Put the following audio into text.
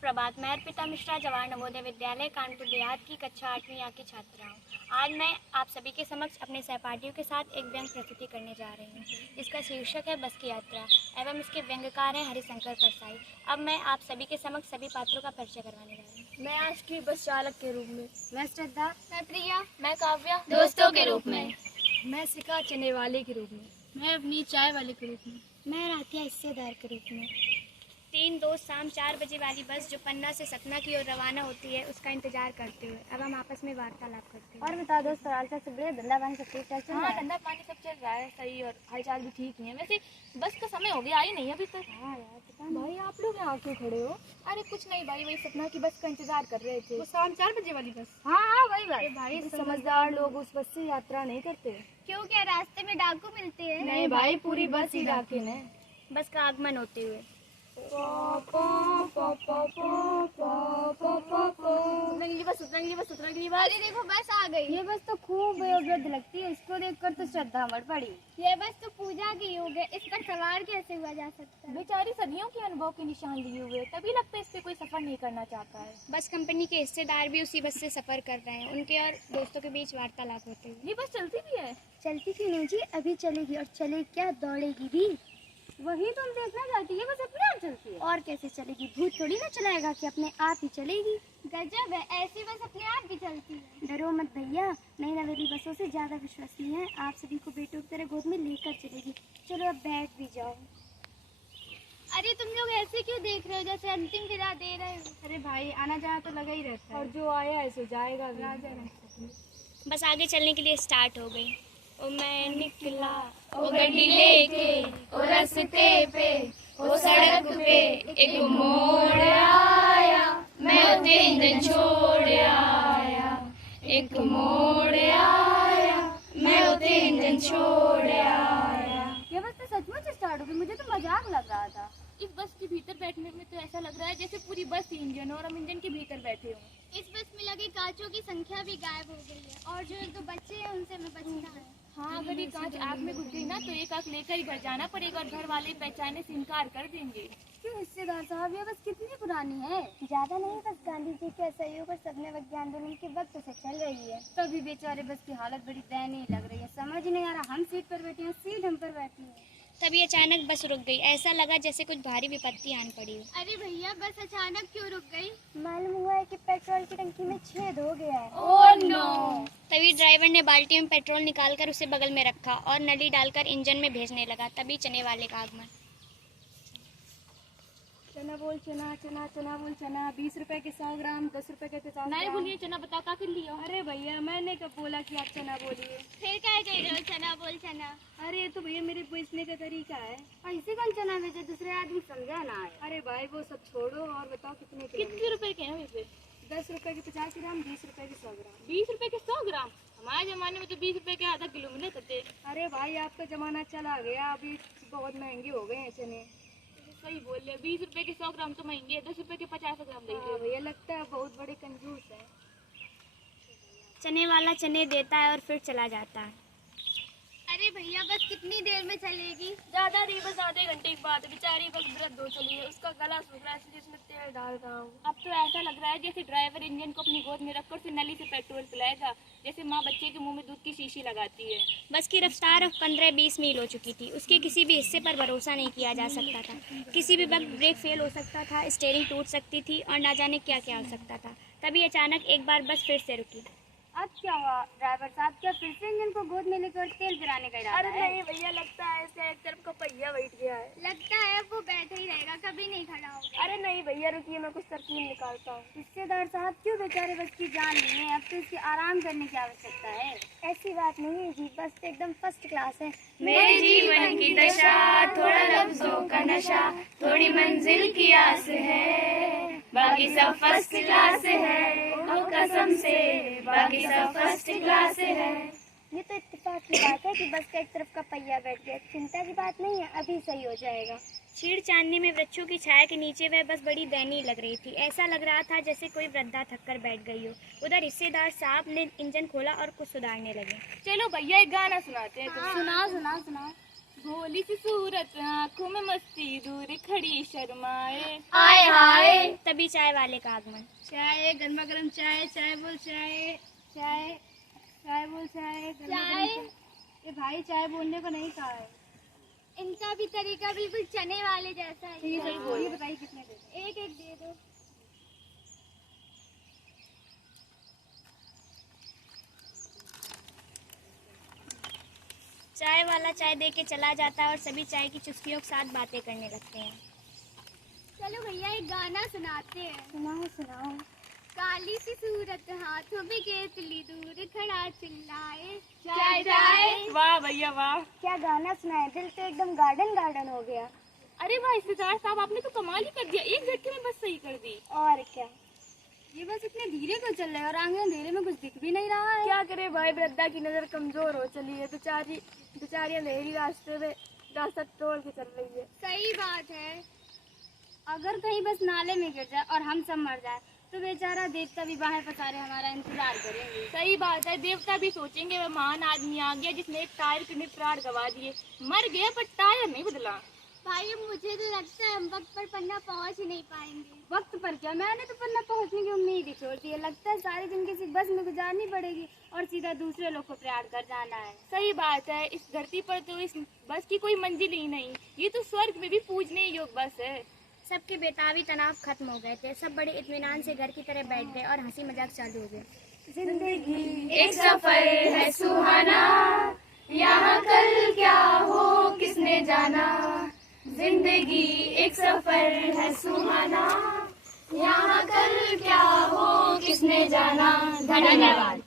प्रभात। मैं अर्पिता मिश्रा जवाहर नवोदय विद्यालय कानपुर देहात की कक्षा 8वीं A की छात्रा हूँ। आज मैं आप सभी के समक्ष अपने सहपाठियों के साथ एक व्यंग प्रस्तुति करने जा रही हूँ। इसका शीर्षक है बस की यात्रा एवं इसके व्यंग्यकार हैं हरिशंकर परसाई। अब मैं आप सभी के समक्ष सभी पात्रों का परिचय करवाने जा रही हूँ। मैं आज की बस चालक के रूप में, मैं श्रद्धा, मैं प्रिया, मैं काव्या दोस्तों के रूप में, मैं सिका चने वाले के रूप में, मैं अपनी चाय वाले के रूप में, मैं रातिया हिस्सेदार के रूप में। 3 दोस्त शाम 4 बजे वाली बस जो पन्ना से सतना की ओर रवाना होती है उसका इंतजार करते हुए अब हम आपस में वार्तालाप करते हैं। और बता दोस्त हालचाल सब बढ़िया, धंधा पानी सब ठीक ठाक चल रहा है? धंधा पानी सब चल रहा है सही और हालचाल भी ठीक ही है। वैसे बस का समय हो गया, आई नहीं अभी तक। हाँ यार पता नहीं। भाई आप लोग यहाँ क्यों खड़े हो? अरे कुछ नहीं भाई, वही सपना की बस का इंतजार कर रहे थे। वो शाम 4 बजे वाली बस? हाँ वही बस। भाई समझदार लोग उस बस से यात्रा नहीं करते। क्यों, क्या रास्ते में डाकू मिलते हैं? नहीं भाई, पूरी बस ही डाकिन है। बस का आगमन होते हुए अरे देखो बस आ गई। ये बस तो खूब वयोवृद्ध लगती है, इसको देखकर तो श्रद्धा मर पड़ी। ये बस तो पूजा की योग है, इस पर सवार कैसे हुआ जा सकता है? बेचारी सदियों के अनुभव के निशान लिए हुए, तभी लगता है इस पे कोई सफर नहीं करना चाहता है। बस कंपनी के हिस्सेदार भी उसी बस से सफर कर रहे हैं। उनके और दोस्तों के बीच वार्तालाप होते हुए ये बस चलती भी है? चलती क्यों नहीं जी, अभी चलेगी और चले क्या दौड़ेगी भी। वही तुम देखना चाहती है, बस अपने आप चलती है। और कैसे चलेगी, भूत थोड़ी ना चलाएगा कि अपने आप ही चलेगी। गजब है, ऐसी बस अपने आप भी चलती है। डरो मत भैया, नई नवेली बसों से ज्यादा विश्वसनीय है। आप सभी को बेटों की तरह गोद में लेकर चलेगी। चलो अब बैठ भी जाओ। अरे तुम लोग ऐसे क्यों देख रहे हो जैसे अंतिम विदा दे रहे हो? अरे भाई आना जाना तो लगा ही रहता है। और जो आया है सो जाएगा भी। बस आगे चलने के लिए स्टार्ट हो गई। ओ मैं निकला ओ गड्डी लेके ओ रास्ते पे ओ सड़क पे एक मोड़ आया, मैं उते इंजन छोड़ आया। एक मोड़ आया, मैं उते इंजन छोड़ आया। ये बस तो सचमुच स्टार्ट हो गई, मुझे तो मजाक लग रहा था। इस बस के भीतर बैठने में तो ऐसा लग रहा है जैसे पूरी बस इंजन और हम इंजन के भीतर बैठे हों। इस बस में लगे कांचों की संख्या भी गायब हो गई है और जो 1-2 बच्चे हैं उनसे हमें बचना है। हाँ, अगर ये कांच आँख में घुस गई ना तो एक आँख लेकर ही घर जाना पड़ेगा और घर वाले पहचाने से इनकार कर देंगे। क्यों हिस्सेदार साहब, ये बस कितनी पुरानी है? ज्यादा नहीं, बस गांधी जी के असहयोग और सबने विज्ञान आंदोलन के वक्त से चल रही है। तभी बेचारे बस की हालत बड़ी दयनीय लग रही है। समझ नहीं आ रहा, हम सीट पर बैठे हैं, सीट हम पर बैठी है। तभी अचानक बस रुक गई। ऐसा लगा जैसे कुछ भारी विपत्ति आन पड़ी हो। अरे भैया बस अचानक क्यों रुक गई? मालूम हुआ है कि पेट्रोल की टंकी में छेद हो गया है। Oh no! तभी ड्राइवर ने बाल्टी में पेट्रोल निकालकर उसे बगल में रखा और नली डालकर इंजन में भेजने लगा। तभी चने वाले का आगमन। चना बोल चना, चना चना बोल चना, 20 रुपए के 100 ग्राम, 10 रुपए के 50 नहीं ग्राम। बोलिए, चना बता का कर लिया। अरे भैया मैंने कब बोला कि आप चना बोलिए? फिर क्या कह रहे हो चना बोल चना? अरे ये तो भैया मेरे बेचने का तरीका है। ऐसे कौन चना बेचे, दूसरे आदमी समझा ना है। अरे भाई वो सब छोड़ो और बताओ कितने के कितने रुपए के हैं वैसे? 10 रुपए के 50 ग्राम, 20 रुपए के 100 ग्राम। 20 रुपए के 100 ग्राम? हमारे जमाने में तो 20 रुपए के आधा किलो मिले थे। अरे भाई आपका जमाना चला गया, अभी बहुत महंगे हो गए हैं चने। सही बोल रहे, 20 रुपए के 100 ग्राम तो महंगे है, 10 रुपए के 50 ग्राम दे हाँ, भैया लगता है बहुत बड़े कंजूस है। चने वाला चने देता है और फिर चला जाता है। अरे भैया बस कितनी देर में चलेगी? ज्यादा नहीं, बस आधे घंटे की बात है। बेचारी बस वृद्ध हो चली है, उसका गला सूख रहा है इसलिए इसमें तेल डाल रहा हूँ। अब तो ऐसा लग रहा है जैसे ड्राइवर इंजन को अपनी गोद में रखकर उसे नली से पेट्रोल पिलाएगा, जैसे माँ बच्चे के मुंह में दूध की शीशी लगाती है। बस की रफ्तार अब 15-20 मील हो चुकी थी। उसके किसी भी हिस्से पर भरोसा नहीं किया जा सकता था। किसी भी वक्त ब्रेक फेल हो सकता था, स्टीयरिंग टूट सकती थी और ना जाने क्या क्या हो सकता था। तभी अचानक एक बार बस फिर से रुकी। अब क्या हुआ ड्राइवर साहब, क्या फिर से इंजन को गोद में लेकर तेल गिराने का इरादा है? नहीं भैया, लगता है इसका एक तरफ का पहिया बैठ गया है। लगता है वो बैठे ही रहेगा, कभी नहीं खड़ा होगा। अरे नहीं भैया रुकिए, मैं कुछ तरकीब निकालता हूँ। हिस्सेदार साहब क्यों, बेचारे बस की जान नहीं है, अब तो इसकी आराम करने की आवश्यकता है। ऐसी बात नहीं है जी, बस तो एकदम फर्स्ट क्लास है। मेरे जीवन की दशा, थोड़ा लफ्जों का नशा, थोड़ी मंजिल की आस है, बाकी सब फर्स्ट क्लास है। ओ कसम से बाकी सब फर्स्ट क्लास है। ये तो इत्तेफाक की बात है कि बस का एक तरफ का पहिया बैठ गया। चिंता की बात नहीं है, अभी सही हो जाएगा। छीड़ चांदनी में वृक्षों की छाया के नीचे वह बस बड़ी दयनीय लग रही थी। ऐसा लग रहा था जैसे कोई वृद्धा थककर बैठ गई हो। उधर हिस्सेदार साहब ने इंजन खोला और कुछ सुधारने लगे। चलो भैया एक गाना सुनाते हैं। हाँ। सुनाओ सुनाओ सुनाओ। भोली सी सूरत, आँखों में मस्ती, दूर खड़ी शर्माए, आए हाय तभी चाय वाले का आगमन। चाय, गर्मा गर्म चाय, चाय बोल चाय, चाय, चाय बोल चाय, चाय। ये भाई चाय बोलने को नहीं कहा है। इनका भी तरीका बिल्कुल चने वाले जैसा है। ठीक है, बोलिए, बताइए कितने दे। एक एक दे दो। चाय वाला चाय दे के चला जाता है और सभी चाय की चुस्कियों के साथ बातें करने लगते हैं। चलो भैया एक गाना सुनाते हैं। सुनाओ सुनाओ। काली सी सूरत हाथों में केतली दूर खड़ा चिल्लाए चाय चाय। वाह भैया वाह, क्या गाना सुनाए, दिल तो एकदम गार्डन गार्डन हो गया। अरे वाह सितार साहब, आपने तो कमाल ही कर दिया, एक झटके में बस सही कर दी। और क्या, ये बस इतने धीरे क्यों चल रहे हैं और आगे अंधेरे में कुछ दिख भी नहीं रहा है। क्या करे भाई, वृद्धा की नजर कमजोर हो चली है, बेचारी अंधेरी रास्ते में रास्ता तोड़ के चल रही है। सही बात है, अगर कहीं बस नाले में गिर जाए और हम सब मर जाए तो बेचारा देवता भी बाहर पसारे हमारा इंतजार करेंगे। सही बात है, देवता भी सोचेंगे वह महान आदमी आ गया जिसने एक टायर के लिए प्राण गवा दिए, मर गया पर टायर नहीं बदला। भाई मुझे तो लगता है हम वक्त पर पन्ना पहुंच ही नहीं पाएंगे। वक्त पर क्या, मैंने तो पन्ना पहुंचने की उम्मीद ही छोड़ दी है। लगता है सारी दिन किसी बस में गुजारनी पड़ेगी और सीधा दूसरे लोग को प्रयाण कर जाना है। सही बात है, इस धरती पर तो इस बस की कोई मंजिल ही नहीं, ये तो स्वर्ग में भी पूजने योग्य बस है। सबके बेताबी तनाव खत्म हो गए थे, सब बड़े इत्मीनान से घर की तरह बैठ गए और हंसी मजाक चालू हो गए। जिंदगी एक सफर है सुहाना, यहाँ कल क्या हो किसने जाना। जिंदगी एक सफर है सुहाना, यहाँ कल क्या हो किसने जाना। धन्यवाद।